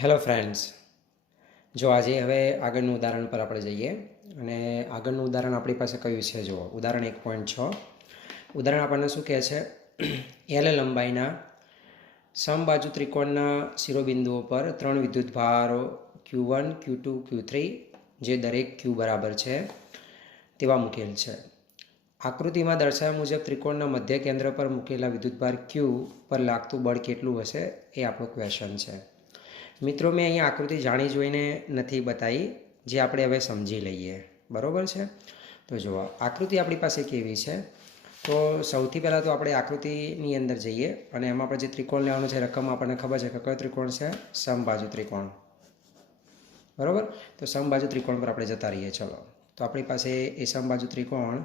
Hello friends, જો આજે હવે આગળનું ઉદાહરણ પર આપણે જઈએ અને આગળનું ઉદાહરણ આપણી પાસે કયું છે? જુઓ, ઉદાહરણ 1.6. ઉદાહરણ આપણને શું કહે છે? એલ લંબાઈના સમબાજુ ત્રિકોણના શિરોબિંદુઓ પર 3 વિદ્યુતભારો Q1, Q2, Q3 જે દરેક Q બરાબર છે તેવા મૂકેલ છે. આકૃતિમાં દર્શાવ્યા મુજબ ત્રિકોણના મધ્ય કેન્દ્ર પર મૂકેલા વિદ્યુતભાર Q પર લાગતું બળ કેટલું હશે એ આપણો ક્વેશ્ચન છે. મિત્રો, મેં અહીંયા આકૃતિ જાણી જોઈને નથી બતાવી, જે આપણે હવે સમજી લઈએ. બરાબર છે? તો જુઓ, આકૃતિ આપણી પાસે કેવી છે? તો સૌથી પહેલાં તો આપણે આકૃતિની અંદર જઈએ અને એમાં આપણે જે ત્રિકોણ લેવાનું છે, રકમ આપણને ખબર છે કે કયો ત્રિકોણ છે? સમબાજુ ત્રિકોણ. બરાબર? તો સમબાજુ ત્રિકોણ પર આપણે જતા રહીએ. ચલો, તો આપણી પાસે એ સમબાજુ ત્રિકોણ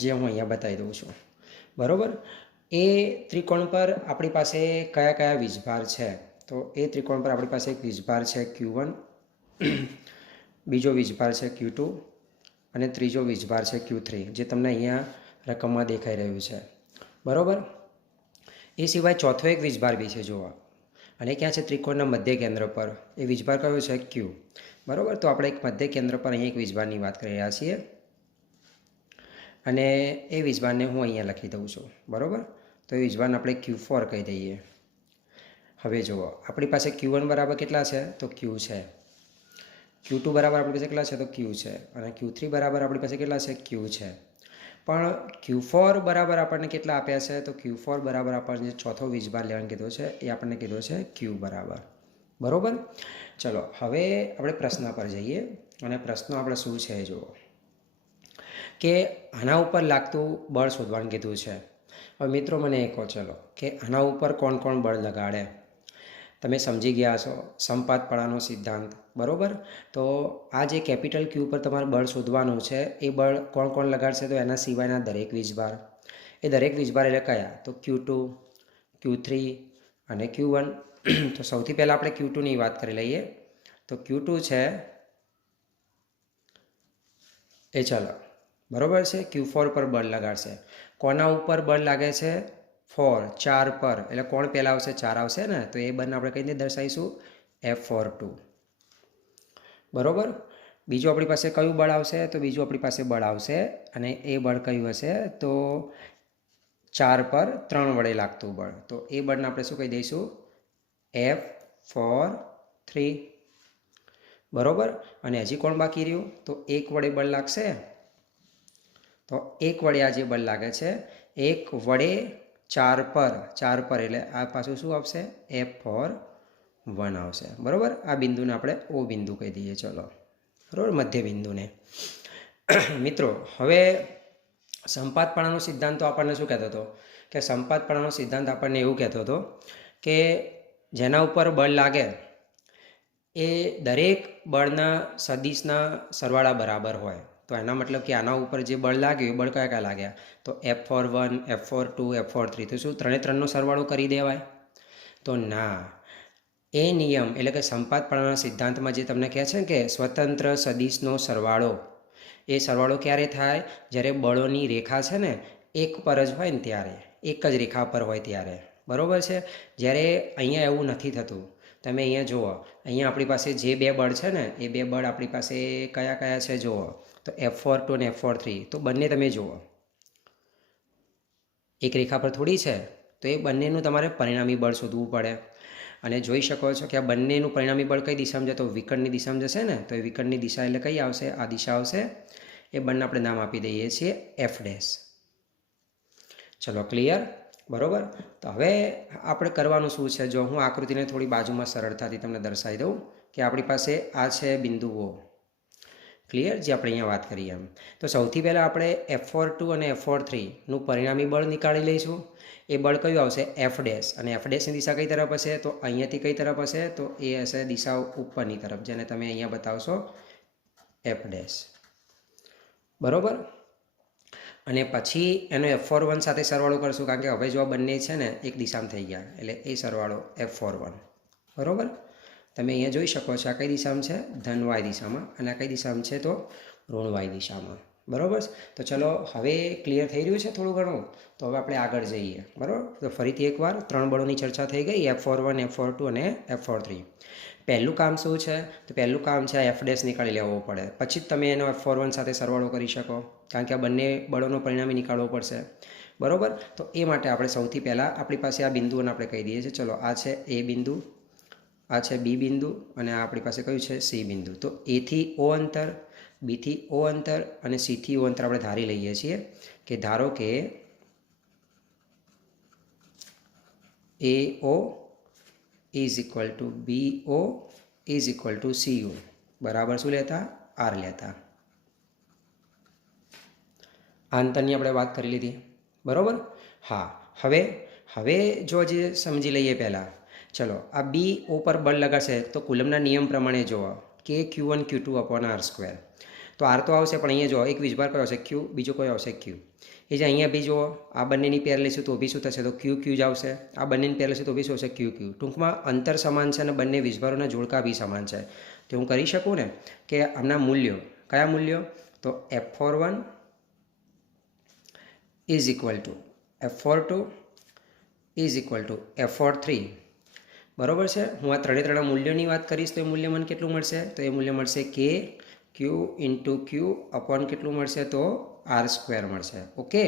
જે હું અહીંયા બતાવી દઉં છું. બરાબર? એ ત્રિકોણ પર આપણી પાસે કયા કયા વીજભાર છે? તો એ ત્રિકોણ પર આપણી પાસે એક વીજભાર છે Q1, બીજો વીજભાર છે Q2 અને ત્રીજો વીજભાર છે Q3, જે તમને અહીંયા રકમમાં દેખાઈ રહ્યું છે. બરાબર? એ સિવાય ચોથો એક વીજભાર બી છે. જોવા, અને ક્યાં છે? ત્રિકોણના મધ્ય કેન્દ્ર પર. એ વીજભાર કયો છે? Q. બરાબર? તો આપણે એક મધ્ય કેન્દ્ર પર અહીંયા એક વીજભારની વાત કરી રહ્યા છીએ અને એ વીજભારને હું અહીંયા લખી દઉં છું. બરાબર? તો એ વીજભારને આપણે Q4 કહી દઈએ. હવે જુઓ, આપણી પાસે Q1 બરાબર કેટલા છે? તો Q છે. Q2 બરાબર આપણી પાસે કેટલા છે? તો Q છે. અને Q3 બરાબર આપણી પાસે કેટલા છે? Q છે. પણ Q4 બરાબર આપણને કેટલા આપ્યા છે? તો Q4 બરાબર આપણને ચોથો વીજભાર લેવાનું કીધો છે, એ આપણને કીધો છે Q બરાબર. બરાબર? ચલો, હવે આપણે પ્રશ્ન પર જઈએ અને પ્રશ્ન આપણે શું છે? જુઓ કે આના ઉપર લાગતું બળ શોધવાનું કીધું છે. હવે મિત્રો, મને એ કહો ચલો કે આના ઉપર કોણ કોણ બળ લગાડે? તમે સમજી ગયા છો સંપાતપણાનો સિદ્ધાંત. બરાબર? તો આ જે કેપિટલ Q પર તમારે બળ શોધવાનું છે, એ બળ કોણ કોણ લગાડશે? તો એના સિવાયના દરેક વીજભાર. એ દરેક વીજભાર એટલે કયા? તો Q2, Q3 અને Q1. તો સૌથી પહેલાં આપણે Q2ની વાત કરી લઈએ. તો Q2 છે એ, ચાલો, બરાબર છે, Q4 પર બળ લગાડશે. કોના ઉપર બળ લાગે છે? 4 પર. એટલે કોણ પહેલાં આવશે? 4 આવશે ને? તો એ બળને આપણે કઈ રીતે દર્શાવીશું? F4(2). બરાબર? બીજું આપણી પાસે કયું બળ આવશે? તો બીજું આપણી પાસે બળ આવશે અને એ બળ કયું હશે? તો 4 પર 3 વડે લાગતું બળ. તો એ બળને આપણે શું કહી દઈશું? F4(3). બરાબર? અને હજી કોણ બાકી રહ્યું? તો 1 વડે બળ લાગશે. તો 1 વડે આ જે બળ લાગે છે, 1 વડે 4 પર એટલે આ પાછું શું આવશે? F4(1) આવશે. બરાબર? આ બિંદુને આપણે O બિંદુ કહી દઈએ. ચલો, બરાબર, મધ્ય બિંદુને. મિત્રો, હવે સંપાતપણાનો સિદ્ધાંત તો આપણને શું કહેતો હતો? કે સંપાતપણાનો સિદ્ધાંત આપણને એવું કહેતો હતો કે જેના ઉપર બળ લાગે એ દરેક બળના સદિશના સરવાળા બરાબર હોય. તો એના મતલબ કે આના ઉપર જે બળ લાગ્યું એ બળ કયા કયા લાગ્યા? તો F4(1), F4(2), F4(3). તો શું 3 સરવાળો કરી દેવાય? તો ના. એ નિયમ એટલે કે સંપાતપણાના સિદ્ધાંતમાં જે તમને કહે છે કે સ્વતંત્ર સદિશનો સરવાળો, એ સરવાળો ક્યારે થાય? જ્યારે બળોની રેખા છે ને એક પર જ હોય ને ત્યારે, એક જ રેખા પર હોય ત્યારે. બરાબર છે? જ્યારે અહીંયા એવું નથી થતું. તમે અહીંયા જુઓ, અહીંયા આપણી પાસે જે બે બળ છે ને, એ બે બળ આપણી પાસે કયા કયા છે? જુઓ, તો F4(2) અને F4(3). તો બંને તમે જુઓ, એક રેખા પર થોડી છે. તો એ બંનેનું તમારે પરિણામી બળ શોધવું પડે. અને જોઈ શકો છો કે આ બંનેનું પરિણામી બળ કઈ દિશામાં જતો? વિકર્ણની દિશામાં જશે ને? તો એ વિકર્ણની દિશા એટલે કઈ આવશે? આ દિશા આવશે. એ બંને આપણે નામ આપી દઈએ છીએ F'. ચલો, ક્લિયર? બરાબર? તો હવે આપણે કરવાનું શું છે? જો હું આકૃતિને થોડી બાજુમાં સરળતાથી તમને દર્શાવી દઉં કે આપણી પાસે આ છે બિંદુઓ. ક્લિયર? જે આપણે અહીંયા વાત કરીએ એમ. તો સૌથી પહેલાં આપણે F4(2) અને F4(3)નું પરિણામી બળ નીકાળી લઈશું. એ બળ કયું આવશે? F'. અને F'(ની દિશા કઈ તરફ હશે? તો અહીંયાથી કઈ તરફ હશે? તો એ હશે દિશા ઉપરની તરફ, જેને તમે અહીંયા બતાવશો F'. બરાબર? અને પછી એનો F4(1) સાથે સરવાળો કરશું, કારણ કે હવે જો આ બંને છે ને એક દિશામાં થઈ ગયા, એટલે એ સરવાળો F4(1). બરાબર? તમે અહીંયા જોઈ શકો છો આ કઈ દિશામાં છે? ધન Y દિશામાં. અને આ કઈ દિશામાં છે? તો ઋણ Y દિશામાં. બરાબર. તો ચલો હવે ક્લિયર થઈ રહ્યું છે થોડું ઘણું. તો હવે આપણે આગળ જઈએ. બરાબર. તો ફરીથી એકવાર 3 બળોની ચર્ચા થઈ ગઈ, F41, F42 અને F43. પહેલું કામ શું છે? તો પહેલું કામ છે આ F' નીકાળી લેવો પડે, પછી જ તમે એનો F41 સાથે સરવાળો કરી શકો, કારણ કે આ બંને બળોનો પરિણામી નીકાળવો પડશે. બરાબર. તો એ માટે આપણે સૌથી પહેલાં આપણી પાસે આ બિંદુઓને આપણે કહી દઈએ છીએ. ચલો, આ છે એ બિંદુ, આ છે બી બિંદુ અને આ આપણી પાસે કયું છે? સી બિંદુ. તો એથી ઓ અંતર, બીથી ઓ અંતર અને સીથી ઓ અંતર આપણે ધારી લઈએ છીએ કે ધારો કે AO is equal two BO is equal two CU બરાબર શું લેતા? R લેતા. આ અંતરની આપણે વાત કરી લીધી. બરાબર. હા, હવે જો જે સમજી લઈએ પહેલાં. ચલો, આ BO પર બળ લગાશે તો કુલમના નિયમ પ્રમાણે જુઓ કે Q1 Q2 અપોન R². તો R તો આવશે, પણ અહીંયા જો એક વીજભાર કયો આવશે? Q. બીજો કયો આવશે? Q. એ જે અહીંયા બી જુઓ, આ બંનેની પેર લઈશું તો બી શું થશે? તો Q જ આવશે. આ બંનેની પેર લઈશું તો બી શું આવશે? Q. ટૂંકમાં અંતર સમાન છે અને બંને વીજભારોના જોડકા બી સમાન છે. તો હું કરી શકું ને કે આમના મૂલ્યો, કયા મૂલ્યો? તો F41 is equal two F42 is equal two F43. બરાબર છે. હું આ ત્રણે મૂલ્યોની વાત કરીશ તો એ મૂલ્ય મને કેટલું મળશે? તો એ મૂલ્ય મળશે કે Q ઇન્ટુ Q અપોન કેટલું મળશે? તો R² મળશે. ઓકે.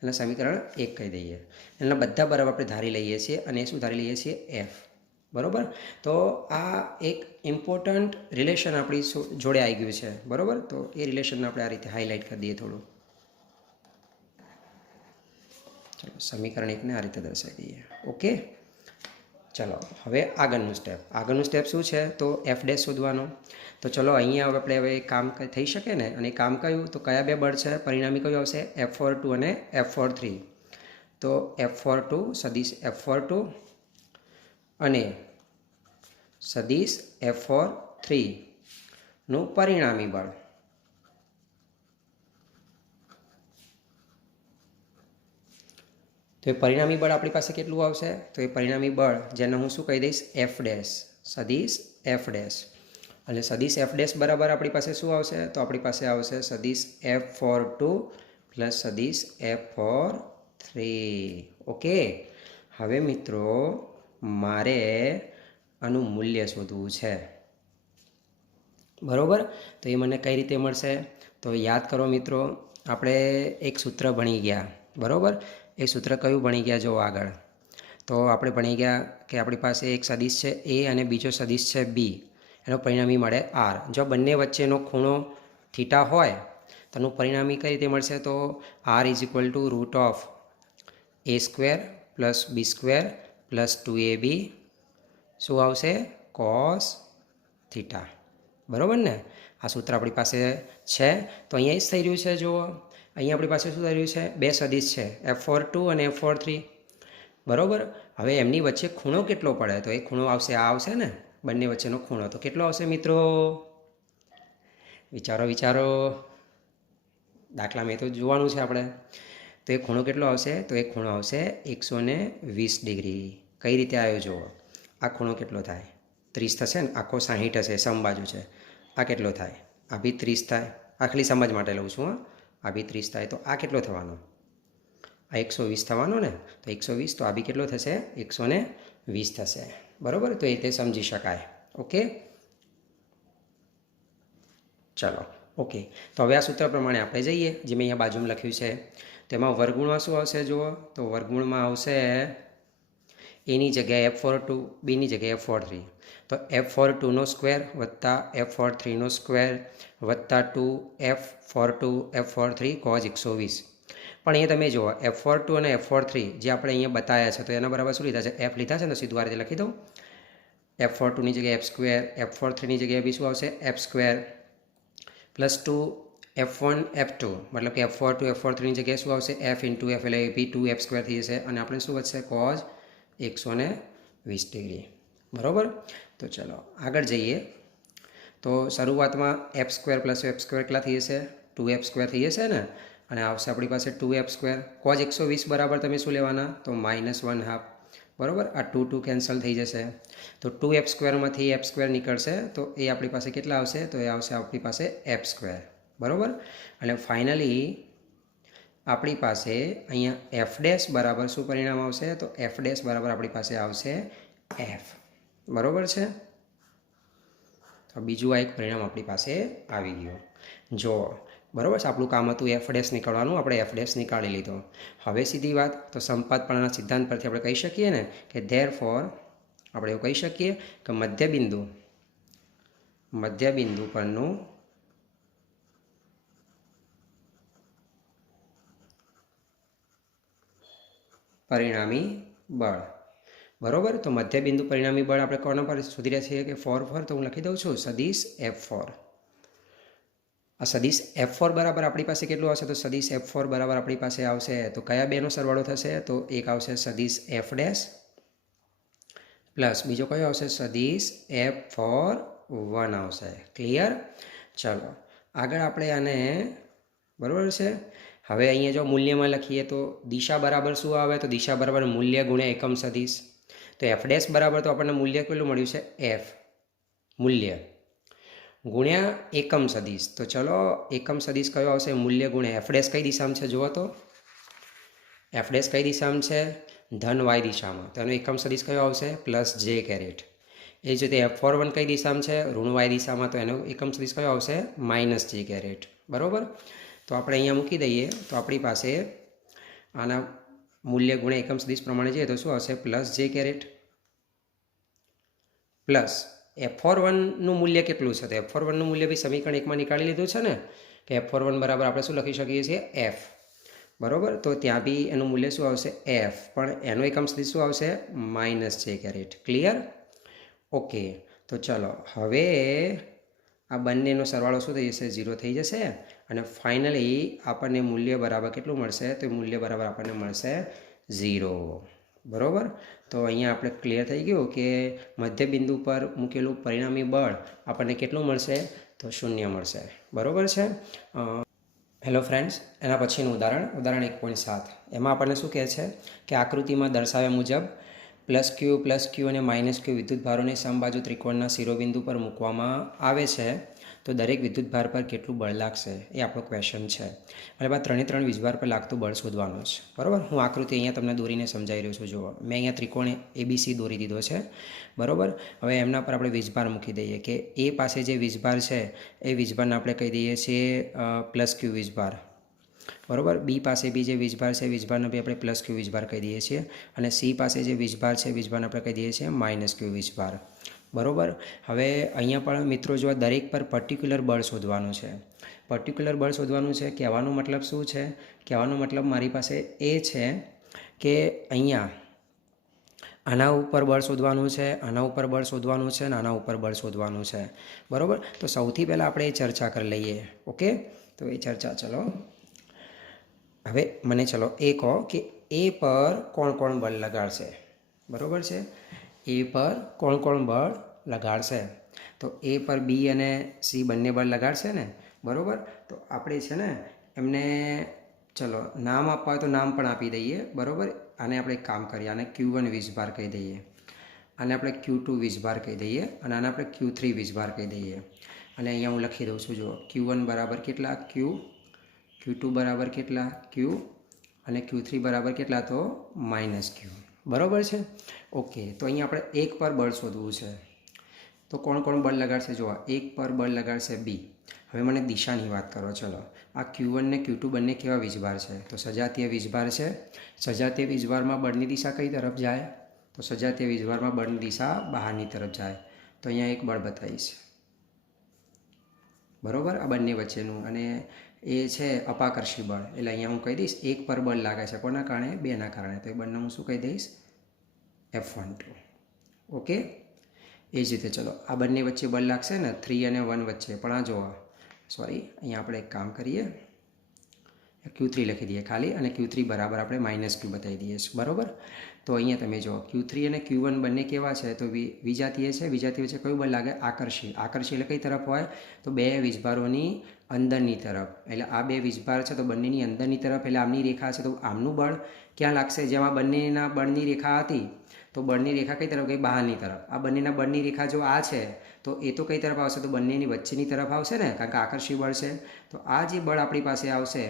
એના સમીકરણ 1 કહી દઈએ. એના બધા બરાબર આપણે ધારી લઈએ છીએ અને શું ધારી લઈએ છીએ? F. બરાબર. તો આ એક ઇમ્પોર્ટન્ટ રિલેશન આપણી જોડે આવી ગયું છે. બરાબર. તો એ રિલેશનને આપણે આ રીતે હાઇલાઇટ કરી દઈએ થોડું. ચલો, સમીકરણ 1ને આ રીતે દર્શાવી દઈએ. ઓકે. ચલો, હવે આગળનું સ્ટેપ શું છે? તો F' શોધવાનો. તો ચલો, અહીંયા હવે કામ થઈ શકે ને. અને કામ કયું? તો કયા બે બળ છે? પરિણામી કયું આવશે? F42 અને F43. તો F42 સદીશ F42 અને સદીશ F43 નું પરિણામી બળ. તો એ પરિણામી બળ આપણી પાસે કેટલું આવશે? તો એ પરિણામી બળ જેને હું શું કહી દઈશ? F', સદીશ F'. અને સદીશ F' બરાબર આપણી પાસે શું આવશે? તો આપણી પાસે આવશે સદીશ F42 પ્લસ સદીશ F43. ઓકે. હવે મિત્રો મારે આનું મૂલ્ય શોધવું છે. બરાબર. તો એ મને કઈ રીતે મળશે? તો યાદ કરો મિત્રો, આપણે એક સૂત્ર ભણી ગયા. બરાબર. એ સૂત્ર કયું ભણી ગયા? જો આગળ તો આપણે ભણી ગયા કે આપણી પાસે એક સદીશ છે A અને બીજો સદીશ છે B. એનો પરિણામી મળે R. જો બંને વચ્ચેનો ખૂણો થીટા હોય તો એનું પરિણામી કઈ રીતે મળશે? તો R is equal to root of A² plus B² plus 2AB શું આવશે? Cos theta. બરાબર ને? આ સૂત્ર આપણી પાસે છે. તો અહીંયા જ થઈ રહ્યું છે. જુઓ, અહીંયા આપણી પાસે શું થઈ રહ્યું છે? બે સદીશ છે, F42 અને F43. બરાબર. હવે એમની વચ્ચે ખૂણો કેટલો પડે? તો એ ખૂણો આવશે, આ આવશે ને, બંને વચ્ચેનો ખૂણો. તો કેટલો આવશે મિત્રો? વિચારો. દાખલામાં એ તો જોવાનું છે આપણે. તો એ ખૂણો કેટલો આવશે? તો એ ખૂણો આવશે 120 ડિગ્રી. કઈ રીતે આવ્યો જુઓ. આ ખૂણો કેટલો થાય? 30 થશે ને. આખો 60 હશે, સમબાજુ છે. આ કેટલો થાય? આ બી 30 થાય. આ ખાલી સમજ માટે લઉં છું. આ બી 30 થાય. તો આ કેટલો થવાનો? આ 120 થવાનો ને. તો 120. તો આ બી કેટલો થશે? 120 થશે. બરાબર. તો એ રીતે સમજી શકાય. ઓકે. ચલો, ઓકે. તો હવે આ સૂત્ર પ્રમાણે આપણે જઈએ, જે મેં અહીંયા બાજુમાં લખ્યું છે. તેમાં વર્ગમૂળમાં શું આવશે જુઓ? તો વર્ગમૂળમાં આવશે એની જગ્યાએ F42, બીની જગ્યાએ F43. તો F42 સ્ક્વેર વત્તા F43 સ્ક્વેર વત્તા 2F42 F43 cos 120. પણ એ તમે જુઓ, F42 અને F43 જે આપણે અહીંયા બતાવ્યા છે, તો એના બરાબર શું લીધા છે? F લીધા છે ને. સીધું આ રીતે લખી દઉં. F42ની જગ્યાએ F², F43ની જગ્યાએ બી શું આવશે? F² પ્લસ 2F1 F2, મતલબ કે F42 F43ની જગ્યાએ શું આવશે? F ઇન્ટુ F, એટલે બી 2F² થઈ જશે. અને આપણે શું વધશે? cos 120 degree. બરાબર. તો ચલો આગળ જઈએ. તો શરૂઆતમાં F² પ્લસ F² કેટલા થઈ જશે? 2F² થઈ જશે ને. અને આવશે આપણી પાસે 2F². cos 120 બરાબર તમે શું લેવાના? તો -1/2. બરાબર. આ 2 કેન્સલ થઈ જશે. તો 2F² માંથી F² નીકળશે. તો એ આપણી પાસે કેટલા આવશે? તો એ આવશે આપણી પાસે F². બરાબર. એટલે ફાઇનલી આપણી પાસે અહીંયા એફ ડેશ બરાબર શું પરિણામ આવશે? તો એફ ડેશ બરાબર આપણી પાસે આવશે એફ. બરાબર છે. તો બીજું આ એક પરિણામ આપણી પાસે આવી ગયું. જો બરાબર છે, આપણું કામ હતું એફ ડેશ નીકાળવાનું, આપણે એફ ડેશ નીકાળી લીધો. હવે સીધી વાત, તો સંપાતપણાના સિદ્ધાંત પરથી આપણે કહી શકીએ ને કે ધેરફોર આપણે એવું કહી શકીએ કે મધ્યબિંદુ પરનું પરિણામી બળ. બરાબર. તો મધ્યબિંદુ પરિણામી બળ આપણે કોના પર શોધી રહ્યા છીએ કે ફોર પર. તો હું લખી દઉં છું સદીશ F4. આ સદીશ F4 બરાબર આપણી પાસે કેટલું આવશે? તો સદીશ F4 બરાબર આપણી પાસે આવશે તો કયા બેનો સરવાળો થશે? તો એક આવશે સદીશ એફ ડેશ પ્લસ બીજો કયો આવશે? સદીશ F4 આવશે. ક્લિયર? ચલો આગળ આપણે આને બરાબર છે. હવે અહીંયા જો મૂલ્યમાં લખીએ તો દિશા બરાબર શું આવે? તો દિશા બરાબર મૂલ્ય ગુણ્યા એકમ સદીશ. તો એફ ડેશ બરાબર તો આપણને મૂલ્ય કેટલું મળ્યું છે? એફ મૂલ્ય ગુણ્યા એકમ સદીશ. તો ચલો એકમ સદીશ કયો આવશે? મૂલ્ય ગુણ્યા એફ ડેશ કઈ દિશામાં છે જુઓ તો. એફ ડેશ કઈ દિશામાં છે? ધન વાય દિશામાં. તો એનો એકમ સદીશ કયો આવશે? પ્લસ જે કેરેટ. એ જ રીતે F41 કઈ દિશામાં છે? ઋણ વાય દિશામાં. તો એનો એકમ સદીશ કયો આવશે? માઇનસ જે કેરેટ. બરાબર. તો આપણે અહીંયા મૂકી દઈએ તો આપણી પાસે આના મૂલ્ય ગુણ્યા એકમ સદીશ પ્રમાણે જઈએ તો શું આવશે? પ્લસ જે કેરેટ પ્લસ F41નું મૂલ્ય કેટલું છે? તો F41નું મૂલ્ય બી સમીકરણ એકમાં નીકાળી લીધું છે ને કે F41 બરાબર આપણે શું લખી શકીએ છીએ? એફ. બરાબર. તો ત્યાં બી એનું મૂલ્ય શું આવશે? એફ. પણ એનો એકમ સદીશ શું આવશે? માઇનસ જે કેરેટ. ક્લિયર? ઓકે. તો ચલો હવે આ બંનેનો સરવાળો શું થઈ જશે? 0 થઈ જશે. અને ફાઇનલી આપણને મૂલ્ય બરાબર કેટલું મળશે? તો મૂલ્ય બરાબર આપણને મળશે 0. બરાબર. તો અહીંયા આપણે ક્લિયર થઈ ગયું કે મધ્યબિંદુ પર મૂકેલું પરિણામી બળ આપણને કેટલું મળશે? તો 0 મળશે. બરાબર છે. હેલો ફ્રેન્ડ્સ, એના પછીનું ઉદાહરણ 1.7. એમાં આપણને શું કહે છે કે આકૃતિમાં દર્શાવ્યા મુજબ +Q અને -Q વિદ્યુતભારોને સમબાજુ ત્રિકોણના શિરોબિંદુ પર મૂકવામાં આવે છે તો દરેક વિદ્યુતભાર પર કેટલું બળ લાગશે? એ આપણો ક્વેશ્ચન છે. એટલે આ 3 વીજભાર પર લાગતું બળ શોધવાનું છે. બરાબર. હું આકૃતિ અહીંયા તમને દોરીને સમજાવી રહ્યો છું. જુઓ, મેં અહીંયા ત્રિકોણ ABC દોરી દીધો છે. બરાબર. હવે એમના પર આપણે વીજભાર મૂકી દઈએ કે એ પાસે જે વીજભાર છે એ વીજભારને આપણે કહી દઈએ છીએ +Q વીજભાર. બરાબર. બી પાસે બી જે વીજભાર છે વીજભારને બી આપણે +Q વીજભાર કહી દઈએ છીએ. અને સી પાસે જે વીજભાર છે વીજભારને આપણે કહી દઈએ છીએ -Q વીજભાર. બરાબર. હવે અહીંયા પણ મિત્રો જો દરેક પર પર્ટિક્યુલર બળ શોધવાનું છે. પર્ટિક્યુલર બળ શોધવાનું છે. કહેવાનો મતલબ શું છે? કહેવાનો મતલબ મારી પાસે એ છે કે અહીંયા આના ઉપર બળ શોધવાનું છે, આના ઉપર બળ શોધવાનું છે અને આના ઉપર બળ શોધવાનું છે. બરાબર. તો સૌથી પહેલાં આપણે એ ચર્ચા કરી લઈએ. ઓકે. તો એ ચર્ચા ચલો હવે મને ચલો એ કહો કે એ પર કોણ બળ લગાડશે? બરાબર છે. એ પર કોણ બળ લગાડશે? તો એ પર બી અને સી બંને બળ લગાડશે ને. બરાબર. તો આપણે છે ને એમને ચલો નામ આપવા હોય તો નામ પણ આપી દઈએ. બરાબર. આને આપણે એક કામ કરીએ, આને Q1 વીજભાર કહી દઈએ, આને આપણે Q2 વીજભાર કહી દઈએ અને આને આપણે Q3 વીજભાર કહી દઈએ. અને અહીંયા હું લખી દઉં છું. જુઓ, Q1 બરાબર કેટલા? Q. Q2 બરાબર કેટલા? Q. અને Q3 બરાબર કેટલા? તો -Q. બરાબર છે. ઓકે. તો અહીંયા આપણે એક પર બળ શોધવું છે. તો કોણ બળ લગાડશે? જુઓ, એક પર બળ લગાડશે બી. હવે મને દિશાની વાત કરો. ચલો, આ Q1 ને Q2 બંને કેવા વીજભાર છે? તો સજાતીય વીજભાર છે. સજાતીય વીજભારમાં બળની દિશા કઈ તરફ જાય? તો સજાતીય વીજભારમાં બળની દિશા બહારની તરફ જાય. તો અહીંયા એક બળ બતાવીશ. બરાબર. આ બંને વચ્ચેનું. અને એ છે અપાકર્ષી બળ. એટલે અહીંયા હું કહી દઈશ એક પર બળ લાગે છે. કોના કારણે? બેના કારણે. તો એ બંને હું શું કહી દઈશ? F12. ઓકે. એ જ રીતે ચલો આ બંને વચ્ચે બળ લાગશે ને 3 અને 1 વચ્ચે. પણ આ જોવા અહીંયા આપણે એક કામ કરીએ, Q3 લખી દઈએ ખાલી અને Q3 બરાબર આપણે -Q બતાવી દઈએ છીએ. બરાબર. તો અહીંયા તમે જો Q3 અને Q1 બંને કેવા છે? તો વિજાતીય છે. વિજાતીય વચ્ચે કયું બળ લાગે? આકર્ષી. આકર્ષી એટલે કઈ તરફ હોય? તો બે વીજભારોની અંદરની તરફ. એટલે આ બે વીજભાર છે તો બંનેની અંદરની તરફ. એટલે આમની રેખા છે તો આમનું બળ ક્યાં લાગશે? જેમાં બંનેના બળની રેખા હતી તો બળની રેખા કઈ તરફ ગઈ? બહારની તરફ. આ બંનેના બળની રેખા જો આ છે તો એ તો કઈ તરફ આવશે? તો બંનેની વચ્ચેની તરફ આવશે ને, કારણ કે આકર્ષી બળ છે. તો આ જે બળ આપણી પાસે આવશે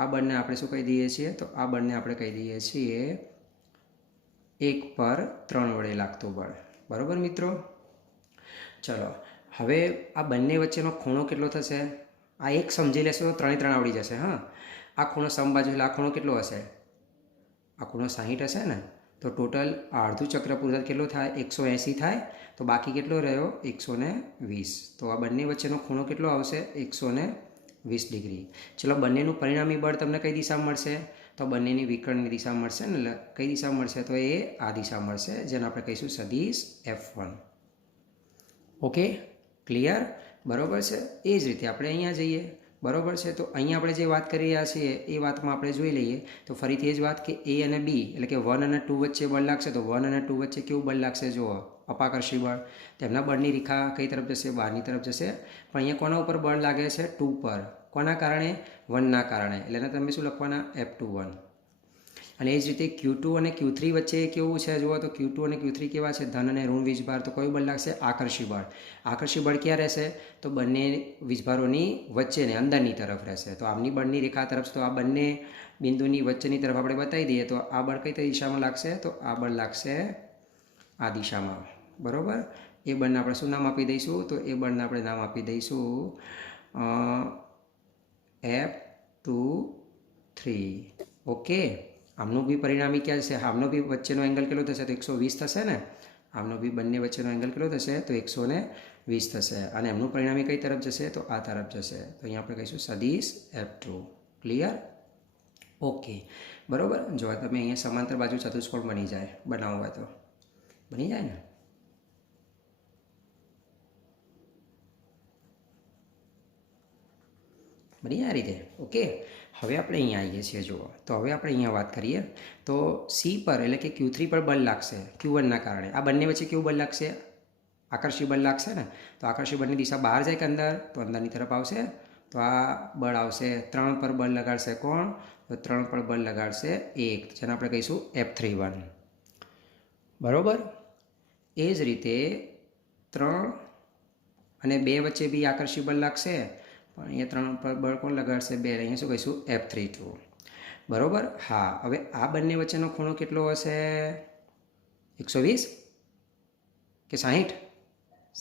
આ બળને આપણે શું કહી દઈએ છીએ? તો આ બળને આપણે કહી દઈએ છીએ 1/3 વડે લાગતું બળ. બરાબર મિત્રો? ચલો હવે આ બંને વચ્ચેનો ખૂણો કેટલો થશે? આ એક સમજી લેશો તો 3 આવડી જશે. હા, આ ખૂણો સમબાજુ એટલે આ ખૂણો કેટલો હશે? આ ખૂણો 60 હશે ને. તો ટોટલ અડધું ચક્ર પૂરું કેટલો થાય? 180 થાય. તો બાકી કેટલો રહ્યો? 120. તો આ બંને વચ્ચેનો ખૂણો કેટલો આવશે? 120 ડિગ્રી. ચલો બંનેનું પરિણામી બળ તમને કઈ દિશા મળશે? તો બંનેની વિકર્ણની દિશા મળશે ને. કઈ દિશા મળશે? તો એ આ દિશા મળશે, જેને આપણે કહીશું સદિશ F1. Okay, clear? બરાબર છે. એ જ રીતે આપણે અહીંયા જઈએ. બરાબર છે. તો અહીંયા આપણે જે વાત કરી રહ્યા છીએ એ વાતમાં આપણે જોઈ લઈએ. તો ફરીથી એ જ વાત કે A અને B એટલે કે 1 અને 2 વચ્ચે બળ લાગશે. તો 1 અને 2 વચ્ચે કેવું બળ લાગશે? જુઓ, અપાકર્ષી બળ. તેમના બળની રેખા કઈ તરફ જશે? બહારની તરફ જશે. પણ અહીંયા કોના ઉપર બળ લાગે છે? 2 પર. કોના કારણે? 1ના કારણે. એટલે તમે શું લખવાના? F21. અને એ જ રીતે Q2 અને Q3 વચ્ચે કેવું છે? જુઓ તો Q2 અને Q3 કેવા છે? ધન અને ઋણ વીજભાર. તો કયું બળ લાગશે? આકર્ષી બળ. આકર્ષી બળ ક્યાં રહેશે? તો બંને વીજભારોની વચ્ચે ને અંદરની તરફ રહેશે. તો આમની બળની રેખા તરફ, તો આ બંને બિંદુની વચ્ચેની તરફ આપણે બતાવી દઈએ તો આ બળ કઈ દિશામાં લાગશે? તો આ બળ લાગશે આ દિશામાં. બરાબર? એ બળને આપણે શું નામ આપી દઈશું? તો એ બળને આપણે નામ આપી દઈશું F23. ઓકે, આમનું બી પરિણામી ક્યાં છે? આમનો બી વચ્ચેનો એંગલ કેટલો થશે? તો 120 થશે ને. આમનો બી બંને વચ્ચેનો એંગલ કેટલો થશે? તો 120 થશે. અને એમનું પરિણામી કઈ તરફ જશે? તો આ તરફ જશે. તો અહીંયા આપણે કહીશું સદિશ F2. ક્લિયર? ઓકે, બરાબર. જો તમે અહીંયા સમાંતર બાજુ ચતુષ્કોણ બની જાય, બનાવવું હોય તો બની જાય ને. બની જાય આ રીતે. ઓકે, હવે આપણે અહીંયા આવીએ છીએ. જુઓ તો હવે આપણે અહીંયા વાત કરીએ તો C પર એટલે કે Q3 પર બળ લાગશે Q1ના કારણે. આ બંને વચ્ચે કેવું બળ લાગશે? આકર્ષી બળ લાગશે ને. તો આકર્ષી બળની દિશા બહાર જાય કે અંદર? તો અંદરની તરફ આવશે. તો આ બળ આવશે 3 પર બળ લગાડશે કોણ? તો 3 પર બળ લગાડશે 1, જેને આપણે કહીશું F31. બરાબર? એ જ રીતે 3 અને 2 વચ્ચે બી આકર્ષી બળ લાગશે. પણ અહીંયા 3 પર બળ કોણ લગાડશે? 2. અહીંયા શું કહીશું? F32. બરાબર? હા, હવે આ બંને વચ્ચેનો ખૂણો કેટલો હશે? 120 કે 60?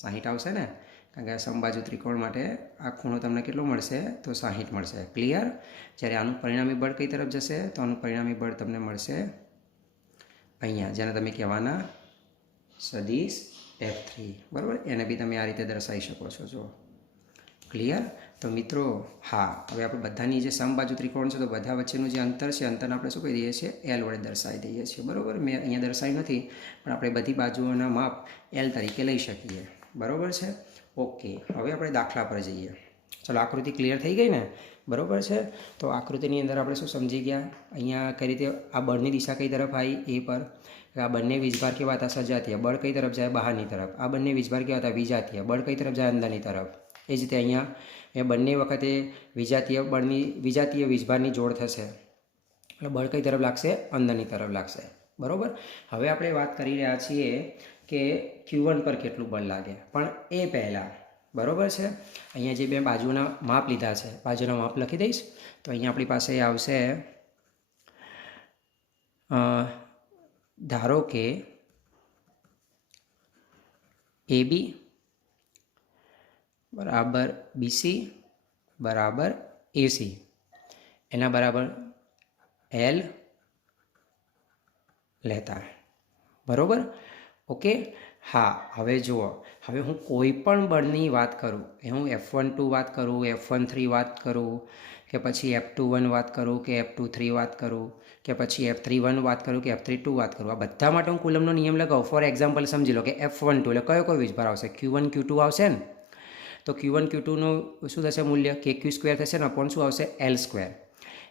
60 આવશે ને, કારણ કે સમબાજુ ત્રિકોણ માટે આ ખૂણો તમને કેટલો મળશે? તો 60 મળશે. ક્લિયર? જ્યારે આનું પરિણામી બળ કઈ તરફ જશે? તો આનું પરિણામી બળ તમને મળશે અહીંયા, જેને તમે કહેવાના સદિશ F3. બરાબર? એને બી તમે આ રીતે દર્શાવી શકો છો. જો ક્લિયર? તો મિત્રો હા, હવે આપણે બધાની જે સમબાજુ ત્રિકોણ છે તો બધા વચ્ચેનું જે અંતર છે અંતરને આપણે શું કહી દઈએ છીએ? L વડે દર્શાવી દઈએ છીએ. બરાબર? મેં અહીંયા દર્શાવ્યું નથી, પણ આપણે બધી બાજુઓના માપ L તરીકે લઈ શકીએ. બરાબર છે? ઓકે, હવે આપણે દાખલા પર જઈએ. ચલો, આકૃતિ ક્લિયર થઈ ગઈ ને? બરાબર છે. તો આકૃતિની અંદર આપણે શું સમજી ગયા? અહીંયા કઈ રીતે આ બળની દિશા કઈ તરફ આવી? A પર. આ બંને વીજભાર કેવા હતા? સજાતીય. બળ કઈ તરફ જાય? બહારની તરફ. આ બંને વીજભાર કેવા હતા? વિજાતીય. બળ કઈ તરફ જાય? અંદરની તરફ. એ જ રીતે અહીંયા બંને વખતે વિજાતીય વીજભારની જોડ થશે એટલે બળ કઈ તરફ લાગશે? અંદરની તરફ લાગશે. બરાબર? હવે આપણે વાત કરી રહ્યા છીએ કે Q1 પર કેટલું બળ લાગે. પણ એ પહેલાં બરાબર છે, અહીંયા જે બે બાજુના માપ લીધા છે, બાજુના માપ લખી દઈશ. તો અહીંયા આપણી પાસે આવશે, ધારો કે AB બરાબર BC બરાબર AC, એના બરાબર L લેતા. બરાબર? ઓકે. હા, હવે જુઓ, હવે હું કોઈ પણ બળની વાત કરું, એ હું F12 વાત કરું, F13 વાત કરું, કે પછી F21 વાત કરું, કે F23 વાત કરું, કે પછી F31 વાત કરું, કે F32 વાત કરું, આ બધા માટે હું કુલમનો નિયમ લગાવું. ફોર એક્ઝામ્પલ સમજી લો કે F12 એટલે કયો વીજભાર આવશે? Q1 Q2 આવશે ને. તો Q1 Q2નું શું થશે મૂલ્ય? KQ² થશે ને, અપોન શું આવશે? L².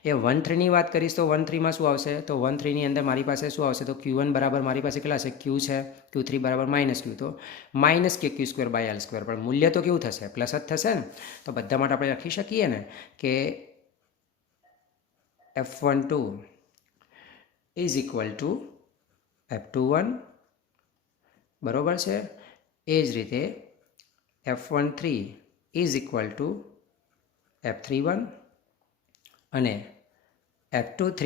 એ 1,3ની વાત કરીશ તો 1,3માં શું આવશે? તો 1,3ની અંદર મારી પાસે શું આવશે? તો Q1 બરાબર મારી પાસે કેટલા છે? Q છે. Q3 બરાબર -Q, તો -KQ²/L². પણ મૂલ્ય તો કેવું થશે? પ્લસ જ થશે ને. તો બધા માટે આપણે લખી શકીએ ને કે F12 is equal two F21 બરાબર છે. એ જ રીતે F13 is equal two F31 અને F23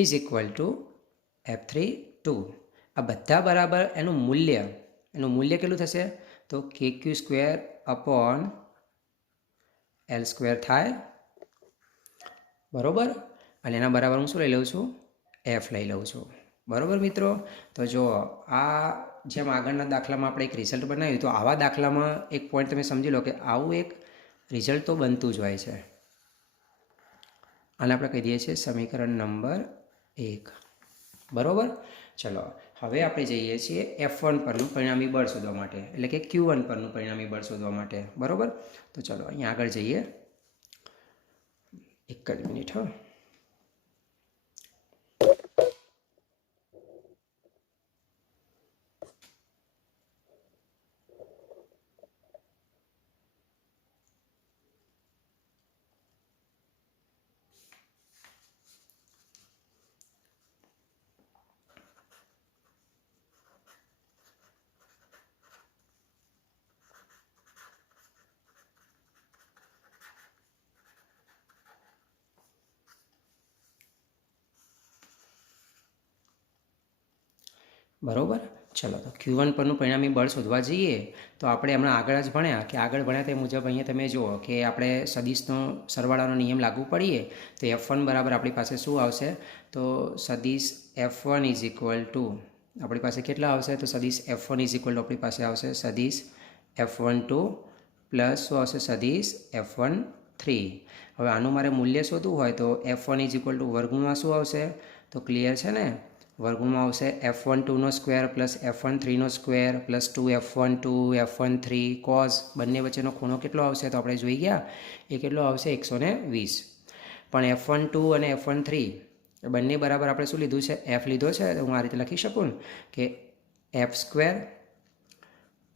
is equal two F32. આ બધા બરાબર એનું મૂલ્ય કેટલું થશે? તો KQ² અપોન L² થાય. બરાબર. અને એના બરાબર હું શું લઈ લઉં છું? F લઈ લઉં છું. બરાબર મિત્રો. તો જો આ જેમ આગળના દાખલામાં આપણે એક રિઝલ્ટ બનાવ્યું, તો આવા દાખલામાં એક પોઈન્ટ તમે સમજી લો કે આવું એક રિઝલ્ટ તો બનતું જ હોય છે. આને આપણે કહી દઈએ છીએ સમીકરણ નંબર 1. બરાબર. ચલો હવે આપણે જઈએ છીએ F1 પરનું પરિણામી બળ શોધવા માટે, એટલે કે Q1 પરનું પરિણામી બળ શોધવા માટે. બરાબર. તો ચલો અહીંયા આગળ જઈએ. એક જ મિનિટ. બરાબર. ચલો તો Q1 પરનું પરિણામી બળ શોધવા જઈએ તો આપણે હમણાં આગળ જ ભણ્યા તે મુજબ અહીંયા તમે જુઓ કે આપણે સદિશનો સરવાળાનો નિયમ લાગુ પડીએ તો F1 બરાબર આપણી પાસે શું આવશે? તો સદિશ F1 ઇઝ ઇક્વલ ટુ આપણી પાસે કેટલા આવશે? તો સદિશ F1 ઇઝ ઇક્વલ ટુ આપણી પાસે આવશે સદિશ F12 પ્લસ શું આવશે? સદિશ F13. હવે આનું મારે મૂલ્ય શોધવું હોય તો F1 ઇઝ ઇક્વલ ટુ વર્ગમાં શું આવશે? તો ક્લિયર છે ને? વર્ગમાં આવશે F12નો સ્ક્વેર પ્લસ F13નો square plus 2F12 F13 cos. બંને વચ્ચેનો ખૂણો કેટલો આવશે? તો આપણે જોઈ ગયા એ કેટલો આવશે? 120. પણ F12 અને F13 બંને બરાબર આપણે શું લીધું છે? F લીધો છે. તો હું આ રીતે લખી શકું કે F²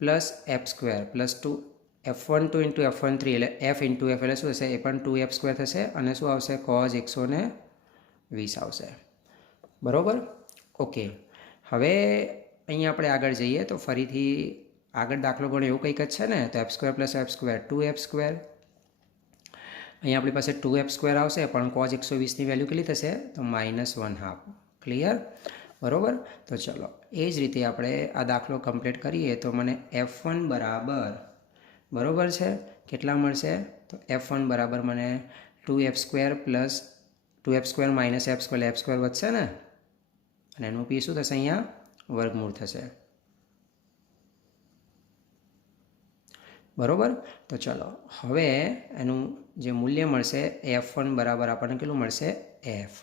plus F² plus 2F12 into F13 એટલે F ઇન્ટુ F એટલે શું થશે? એ પણ 2F² થશે અને શું આવશે? કોઝ 120 આવશે. બરાબર. ઓકે. હવે અહીંયા આપણે આગળ જઈએ તો ફરીથી આગળ દાખલો પણ એવું કંઈક જ છે ને? તો F² પ્લસ F² 2F². અહીંયા આપણી પાસે 2F² આવશે પણ કોઝ 120ની વેલ્યુ કેટલી થશે? તો -1/2. ક્લિયર? બરાબર. તો ચલો એ જ રીતે આપણે આ દાખલો કમ્પ્લીટ કરીએ તો મને F1 બરાબર છે કેટલા મળશે? તો F1 બરાબર મને 2F² plus 2F² minus F² F² વધશે ને, અને એનું પી શું થશે? અહીંયા વર્ગમૂળ થશે. બરાબર. તો ચલો હવે એનું જે મૂલ્ય મળશે F1 બરાબર આપણને કેટલું મળશે? F.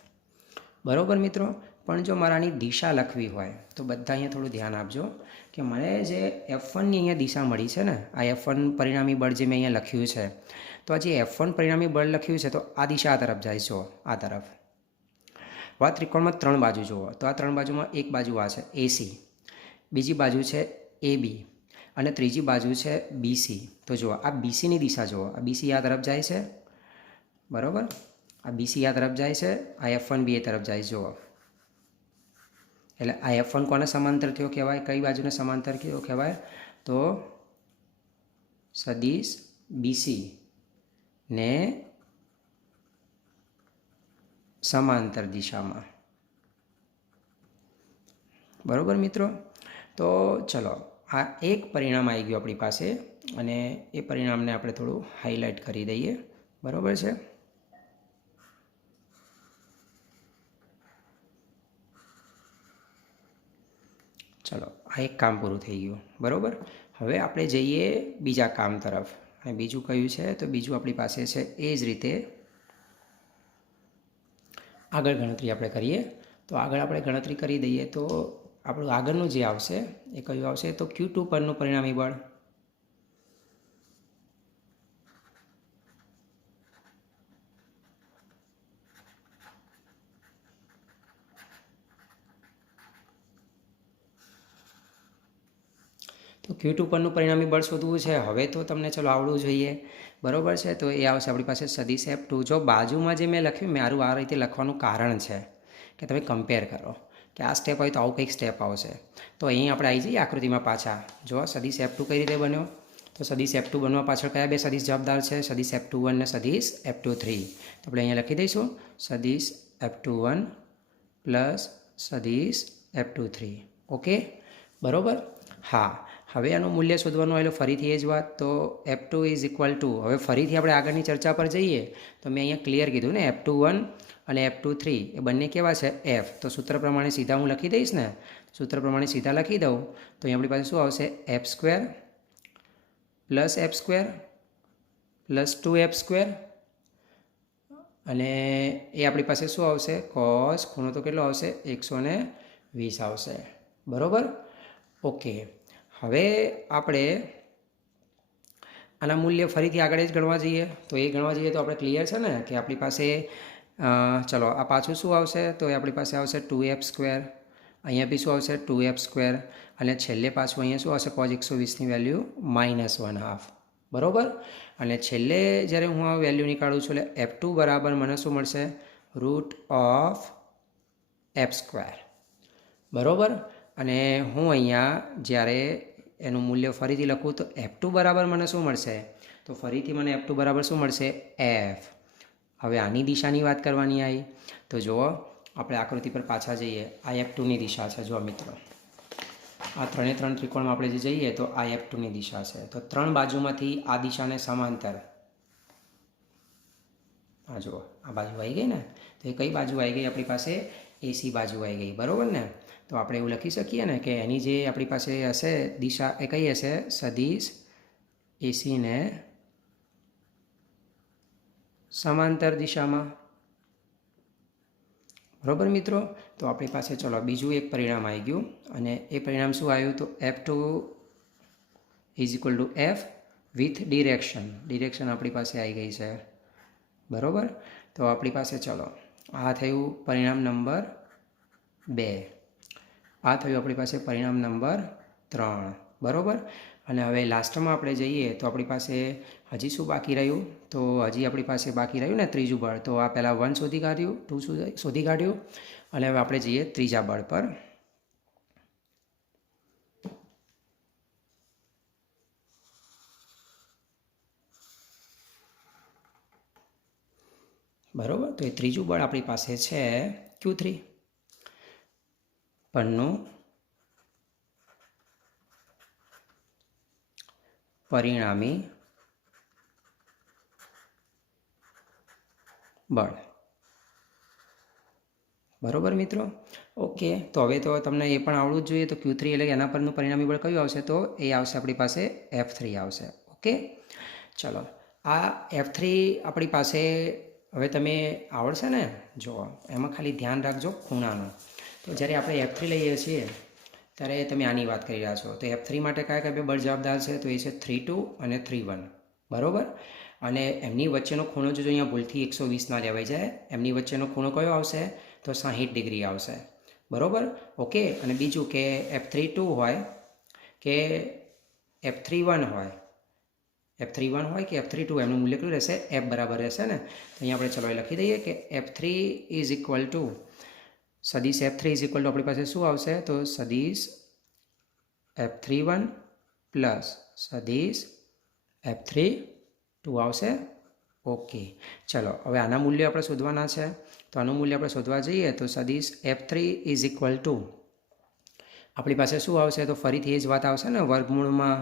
બરાબર મિત્રો. પણ જો મારાની દિશા લખવી હોય તો બધા અહીંયા થોડું ધ્યાન આપજો કે મને જે F1ની અહીંયા દિશા મળી છે ને, આ F1 પરિણામી બળ જે મેં અહીંયા લખ્યું છે, તો આ જે F1 પરિણામી બળ લખ્યું છે તો આ દિશા આ તરફ જાય છે, આ તરફ. આ ત્રિકોણમાં 3 બાજુ જુઓ તો આ 3 બાજુમાં એક બાજુ આ છે AC, બીજી બાજુ છે AB અને ત્રીજી બાજુ છે BC. તો જુઓ આ BCની દિશા જુઓ, આ BC આ તરફ જાય છે. બરાબર. આ BC આ તરફ જાય છે, આ F1 B એ તરફ જાય છે. જુઓ એટલે આ F1 કોને સમાંતર થયો કહેવાય? કઈ બાજુને સમાંતર થયો કહેવાય? તો સદિશ BC ને સમાંતર દિશામાં. બરાબર મિત્રો. તો ચલો આ એક પરિણામ આવી ગયું આપણી પાસે અને એ પરિણામને આપણે થોડું હાઇલાઇટ કરી દઈએ. બરાબર છે. ચલો આ એક કામ પૂરું થઈ ગયું. બરાબર. હવે આપણે જઈએ બીજા કામ તરફ. અને બીજું કયું છે? તો બીજું આપણી પાસે છે એ જ રીતે આગળ ગણતરી આપણે કરીએ. તો આગળ આપણે ગણતરી કરી દઈએ તો આપણું આગળનું જે આવશે એ કયું આવશે? તો Q2 પરનું પરિણામી બળ. તો Q2 પરનું પરિણામી બળ શોધવું છે. હવે તો તમને ચલો આવડવું જોઈએ. બરાબર છે. તો એ આવશે આપણી પાસે સદિશ F2. જો બાજુમાં જે મેં લખ્યું, મારું આ રીતે લખવાનું કારણ છે કે તમે કમ્પેર કરો કે આ સ્ટેપ હોય તો આવું કંઈક સ્ટેપ આવશે. તો અહીં આપણે આવી જઈએ આકૃતિમાં પાછા. જો સદીશ F2 કઈ રીતે બન્યો? તો સદીશ F2 બનવા પાછળ કયા બે સદીશ જવાબદાર છે? સદીશ F21 અને સદીશ F23. તો આપણે અહીંયા લખી દઈશું સદીશ F21 પ્લસ સદીશ F23. ઓકે, બરાબર. હા, હવે આનું મૂલ્ય શોધવાનું આવેલું ફરીથી એ જ વાત. તો F2 ઇઝ ઇક્વલ ટુ, હવે ફરીથી આપણે આગળની ચર્ચા પર જઈએ તો મેં અહીંયા ક્લિયર કીધું ને, F21 અને F23 એ બંને કેવા છે? F. તો સૂત્ર પ્રમાણે સીધા હું લખી દઈશ ને, સૂત્ર પ્રમાણે સીધા લખી દઉં તો અહીં આપણી પાસે શું આવશે? F² plus F² plus 2F² અને એ આપણી પાસે શું આવશે? કોસ ખૂણો તો કેટલો આવશે? 120 આવશે. બરાબર. ઓકે, હવે આપણે આના મૂલ્ય ફરીથી આગળ જ ગણવા જઈએ. તો એ ગણવા જઈએ તો આપણે ક્લિયર છે ને કે આપણી પાસે ચલો આ પાછું શું આવશે? તો એ આપણી પાસે આવશે 2F². અહીંયા બી શું આવશે? 2F² અને છેલ્લે પાછું અહીંયા શું આવશે? cos 120ની વેલ્યુ -1/2. બરાબર. અને છેલ્લે જ્યારે હું આ વેલ્યુ નીકાળું છું એટલે F2 બરાબર મને શું મળશે? √F². બરાબર. અને હું અહીંયા જ્યારે એનું મૂલ્ય ફરીથી લખું તો F2 બરાબર મને શું મળશે? તો ફરીથી મને F2 બરાબર શું મળશે? F. હવે આની દિશાની વાત કરવાની આવી તો જુઓ આપણે આકૃતિ પર પાછા જઈએ. આ F2ની દિશા છે. જો મિત્રો આ 3 ત્રિકોણમાં આપણે જે જઈએ તો આ F2ની દિશા છે. તો 3 બાજુમાંથી આ દિશાને સમાંતર આ જુઓ આ બાજુ આવી ગઈ ને, તો એ કઈ બાજુ આવી ગઈ? આપણી પાસે AC બાજુ આવી ગઈ. બરાબર ને. તો આપણે એવું લખી શકીએ ને કે એની જે આપણી પાસે હશે દિશા એ કઈ હશે? સદીશ AC ને સમાંતર દિશામાં. બરાબર મિત્રો. તો આપણી પાસે ચલો બીજું એક પરિણામ આવી ગયું અને એ પરિણામ શું આવ્યું? તો F2 is equal two F with direction. Direction આપણી પાસે આવી ગઈ છે. બરાબર. તો આપણી પાસે ચલો આ થયું પરિણામ નંબર 2, આ થયું આપણી પાસે પરિણામ નંબર 3. બરાબર. અને હવે લાસ્ટમાં આપણે જઈએ તો આપણી પાસે હજી શું બાકી રહ્યું? તો હજી આપણી પાસે બાકી રહ્યું ને ત્રીજું બળ. તો આ પહેલાં 1 શોધી કાઢ્યું, 2 શોધી કાઢ્યું અને હવે આપણે જઈએ ત્રીજા બળ પર. બરાબર. તો એ ત્રીજું બળ આપણી પાસે છે Q3 પરનું પરિણામી બળ. બરાબર મિત્રો. ઓકે, તો હવે તો તમને એ પણ આવડવું જ જોઈએ. તો Q3 એટલે એના પરનું પરિણામી બળ કયું આવશે? તો એ આવશે આપણી પાસે F3 આવશે. ઓકે, ચલો આ F3 આપણી પાસે હવે તમે આવડશે ને. જુઓ એમાં ખાલી ધ્યાન રાખજો ખૂણાનું. તો જ્યારે આપણે F3 લઈએ છીએ ત્યારે તમે આની વાત કરી રહ્યા છો. તો F3 માટે કયા કયા બે બળ જવાબદાર છે? તો એ છે 3-2 અને 3-1. બરાબર. અને એમની વચ્ચેનો ખૂણો જો અહીંયા ભૂલથી 120 ના લેવાઈ જાય, એમની વચ્ચેનો ખૂણો કયો આવશે? તો 60 ડિગ્રી આવશે. બરાબર. ઓકે. અને બીજું કે F3-2 હોય કે F3-1 હોય, F3-1 હોય કે F3-2 એમનું મૂલ્ય કેટલું રહેશે? F બરાબર રહેશે ને. તો અહીંયા આપણે ચલો લખી દઈએ કે F3 ઇઝ ઇક્વલ ટુ સદીશ F3 ઇઝ ઇક્વલ ટુ આપણી પાસે શું આવશે? તો સદીશ F3-1 પ્લસ સદીશ F3-2 આવશે. ઓકે, ચલો હવે આના મૂલ્ય આપણે શોધવાના છે. તો આનું મૂલ્ય આપણે શોધવા જઈએ તો સદીશ F3 ઇઝ ઇક્વલ ટુ આપણી પાસે શું આવશે? તો ફરીથી એ જ વાત આવશે ને, વર્ગમૂળમાં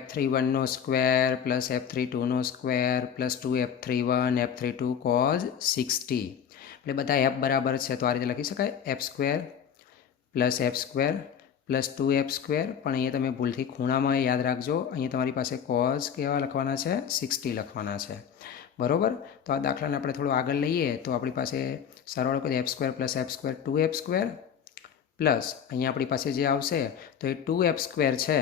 F3-1નો સ્ક્વેર પ્લસ F3-2નો square plus 2F3-1 F3-2 cos 60. એટલે બધા F બરાબર છે તો આ રીતે લખી શકાય F² plus F² plus 2F². પણ અહીંયા તમે ભૂલથી ખૂણામાં યાદ રાખજો, અહીંયા તમારી પાસે cos કેવા લખવાના છે? 60 લખવાના છે. બરાબર. તો આ દાખલાને આપણે થોડું આગળ લઈએ તો આપણી પાસે સરવાળો કરી F² plus F² 2F² plus અહીંયા આપણી પાસે જે આવશે તો એ 2F² છે.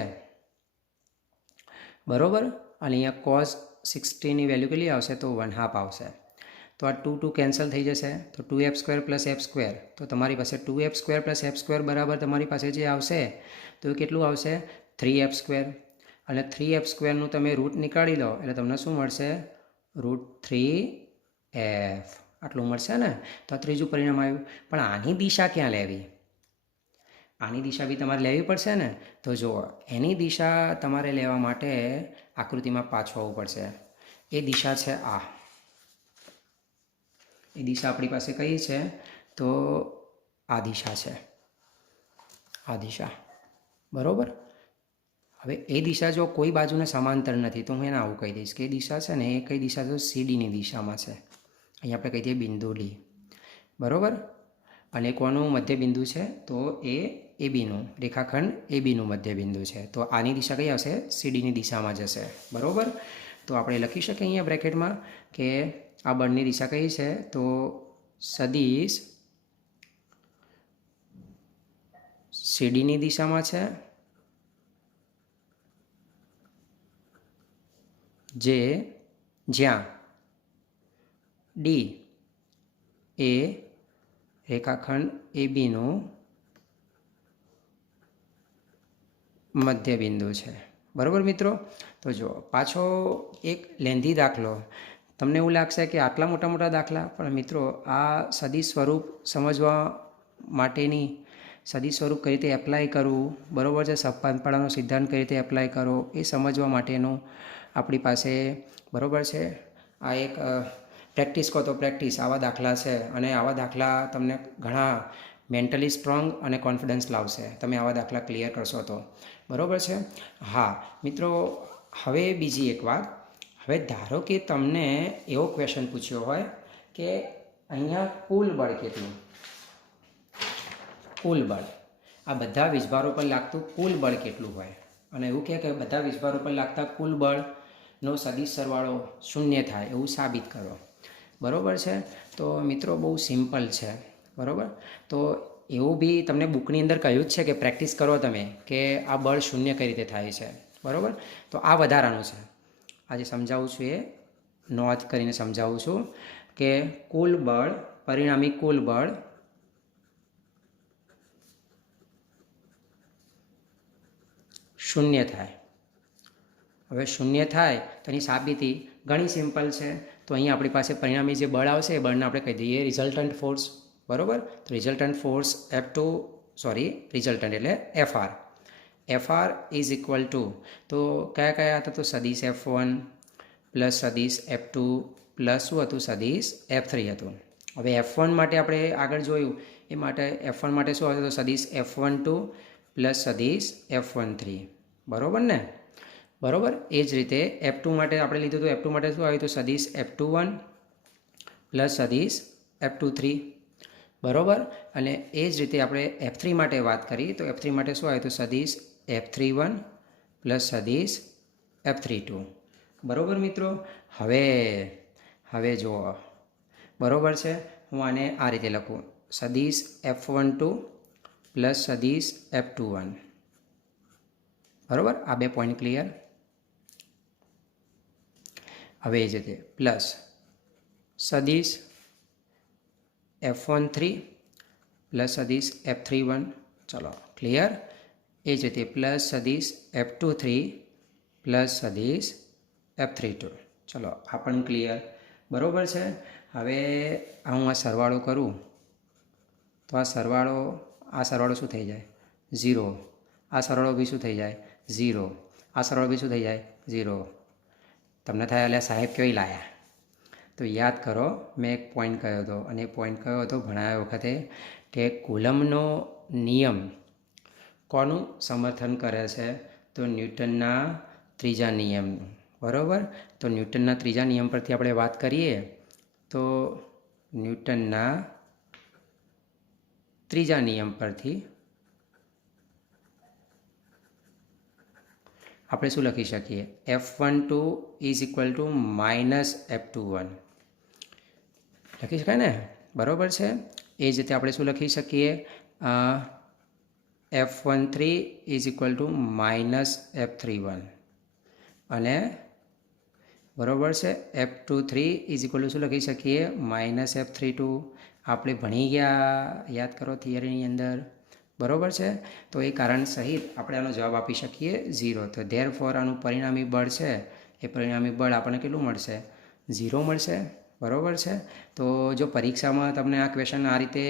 બરાબર. અને અહીંયા cos 60ની વેલ્યુ કેટલી આવશે? તો 1/2 આવશે. તો આ 2 કેન્સલ થઈ જશે. તો 2F² પ્લસ F² તો તમારી પાસે 2F² પ્લસ F² બરાબર તમારી પાસે જે આવશે તો એ કેટલું આવશે? 3F². અને 3F²નું તમે રૂટ નીકાળી લો એટલે તમને શું મળશે? √3F. આટલું મળશે ને. તો આ ત્રીજું પરિણામ આવ્યું. પણ આની દિશા ક્યાં લેવી? આની દિશા બી તમારે લેવી પડશે ને, તો જુઓ એની દિશા તમારે લેવા માટે આકૃતિમાં પાછું આવવું પડશે. એ દિશા છે આ, એ દિશા આપણી પાસે કઈ છે, તો આ દિશા છે, આ દિશા, બરાબર. હવે એ દિશા જો કોઈ બાજુને સમાંતર નથી તો હું એને આવું કહી દઈશ કે એ દિશા છે ને એ કઈ દિશા છે, સીડીની દિશામાં છે. અહીંયા આપણે કહી દઈએ બિંદુ ડી, બરાબર. અને કોનું મધ્ય બિંદુ છે, તો એ એબીનું રેખાખંડ એબીનું મધ્ય બિંદુ છે. તો આની દિશા કઈ આવશે, સીડીની દિશામાં જશે, બરાબર. તો આપણે લખી શકીએ અહીંયા બ્રેકેટમાં કે આ બળની દિશા કઈ છે, તો સદિશ સીડીની દિશામાં છે, જ્યાં ડી એ રેખાખંડ એબીનું મધ્યબિંદુ છે, બરાબર મિત્રો. તો જો પાછો એક લેન્ધી દાખલો, તમને એવું લાગશે કે આટલા મોટા મોટા દાખલા, પણ મિત્રો આ સદિશ સ્વરૂપ સમજવા માટેની, સદિશ સ્વરૂપ કઈ રીતે એપ્લાય કરવું, બરાબર છે, સપાટપાડાનો સિદ્ધાંત કઈ રીતે એપ્લાય કરો એ સમજવા માટેનું આપણી પાસે, બરાબર છે, આ એક પ્રેક્ટિસ કહો તો પ્રેક્ટિસ આવા દાખલા છે. અને આવા દાખલા તમને ઘણા મેન્ટલી સ્ટ્રોંગ અને કોન્ફિડન્સ લાવશે તમે આવા દાખલા ક્લિયર કરશો તો, બરાબર છે. હા મિત્રો, હવે બીજી એક વાત, હવે ધારો કે તમને એવો ક્વેશ્ચન પૂછ્યો હોય કે અહીંયા કુલ બળ કેટલું, કુલ બળ, આ બધા વીજભારો પર લાગતું કુલ બળ કેટલું હોય, અને એવું કહે કે બધા વીજભારો પર લાગતા કુલ બળનો સદિશ સરવાળો 0 થાય એવું સાબિત કરો, બરાબર છે. તો મિત્રો બહુ સિમ્પલ છે, બરાબર. તો એવું બી તમને બુકની અંદર કહ્યું જ છે કે પ્રેક્ટિસ કરો તમે કે આ બળ 0 કઈ રીતે થાય છે, બરાબર. તો આ વધારાનું છે, આજે સમજાવું છું એ નોંધ કરીને સમજાવું છું કે કુલ બળ, પરિણામી કુલ બળ શૂન્ય થાય. હવે 0 થાય તો એની સાબિતી ઘણી સિમ્પલ છે. તો અહીં આપણી પાસે પરિણામી જે બળ આવશે એ બળને આપણે કહી દઈએ રિઝલ્ટન્ટ ફોર્સ, બરાબર. તો રિઝલ્ટન્ટ ફોર્સ રિઝલ્ટન્ટ એટલે એફઆર ઇઝ ઇક્વલ ટુ, તો કયા કયા હતા, તો સદિશ F1 પ્લસ સદિશ F2 પ્લસ શું હતું, સદિશ F3 હતું. હવે F1 માટે આપણે આગળ જોયું એ માટે F1 માટે શું હતું, તો સદિશ F12 પ્લસ સદિશ F13, બરાબર ને, બરાબર. એ જ રીતે F2 માટે આપણે લીધું તો F2 માટે શું આવ્યું, તો સદિશ F21 પ્લસ સદિશ F23, બરાબર. અને એ જ રીતે આપણે F3 માટે વાત કરી તો F3 માટે શું આવ્યું, તો સદિશ F31 પ્લસ સદિશ F32, બરાબર મિત્રો. હવે જુઓ, બરાબર છે, હું આને આ રીતે લખું, સદિશ F12 પ્લસ સદિશ F21, બરાબર. આ બે પોઈન્ટ ક્લિયર. હવે એ જ રીતે પ્લસ સદિશ F13 પ્લસ સદિશ F31, ચલો ક્લિયર. એ જ રીતે પ્લસ સદિશ F23 પ્લસ સદિશ F32, ચલો આ પણ ક્લિયર, બરાબર છે. હવે હું આ સરવાળો કરું તો આ સરવાળો શું થઈ જાય, 0. આ સરવાળો બી શું થઈ જાય, 0. આ સરવાળો બી શું થઈ જાય, 0. તમને થાય એટલે સાહેબ કેવી લાયા, તો યાદ કરો મેં એક પોઈન્ટ કહ્યો હતો, અને એ પોઈન્ટ કયો હતો ભણાવ્યા વખતે કે કુલમ્બનો નિયમ કોનું સમર્થન કરે છે, તો ન્યૂટનના ત્રીજા નિયમનું, બરાબર. તો ન્યૂટનના ત્રીજા નિયમ પરથી આપણે વાત કરીએ તો ન્યૂટનના ત્રીજા નિયમ પરથી આપણે શું લખી શકીએ, F12 is equal two minus F21 લખી શકાય ને, બરાબર છે. એ જ રીતે આપણે શું લખી શકીએ, F13 is equal two minus F31, અને બરાબર છે F23 ઇઝ ઇક્વલ ટુ શું લખી શકીએ, માઇનસ F32. આપણે ભણી ગયા, યાદ કરો થિયરીની અંદર, બરાબર છે. તો એ કારણ સહિત આપણે આનો જવાબ આપી શકીએ 0. તો ધેરફોર આનું પરિણામી બળ છે, એ પરિણામી બળ આપણને કેટલું મળશે, 0 મળશે, બરાબર છે. તો જો પરીક્ષામાં તમને આ ક્વેશ્ચન આ રીતે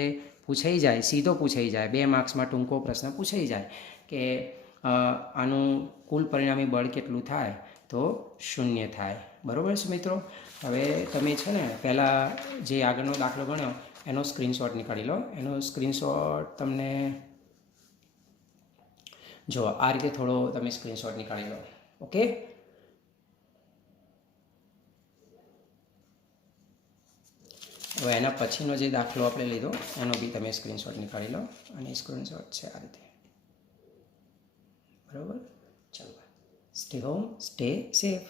પૂછાઈ જાય, સીધો પૂછાઈ જાય, 2 માર્ક્સમાં ટૂંકો પ્રશ્ન પૂછાઈ જાય કે આનું કુલ પરિણામી બળ કેટલું થાય, તો 0 થાય. બરાબર છે મિત્રો. હવે તમે છે ને પહેલાં જે આગળનો દાખલો ગણ્યો એનો સ્ક્રીનશોટ નીકાળી લો. એનો સ્ક્રીનશોટ તમને જો આ રીતે થોડો તમે સ્ક્રીનશોટ નીકાળી લો. ઓકે. હવે એના પછીનો જે દાખલો આપણે લીધો એનો બી તમે સ્ક્રીનશોટ નીકાળી લો. અને સ્ક્રીનશોટ છે આ રીતે. બરાબર. ચાલો, સ્ટે હોમ, સ્ટે સેફ.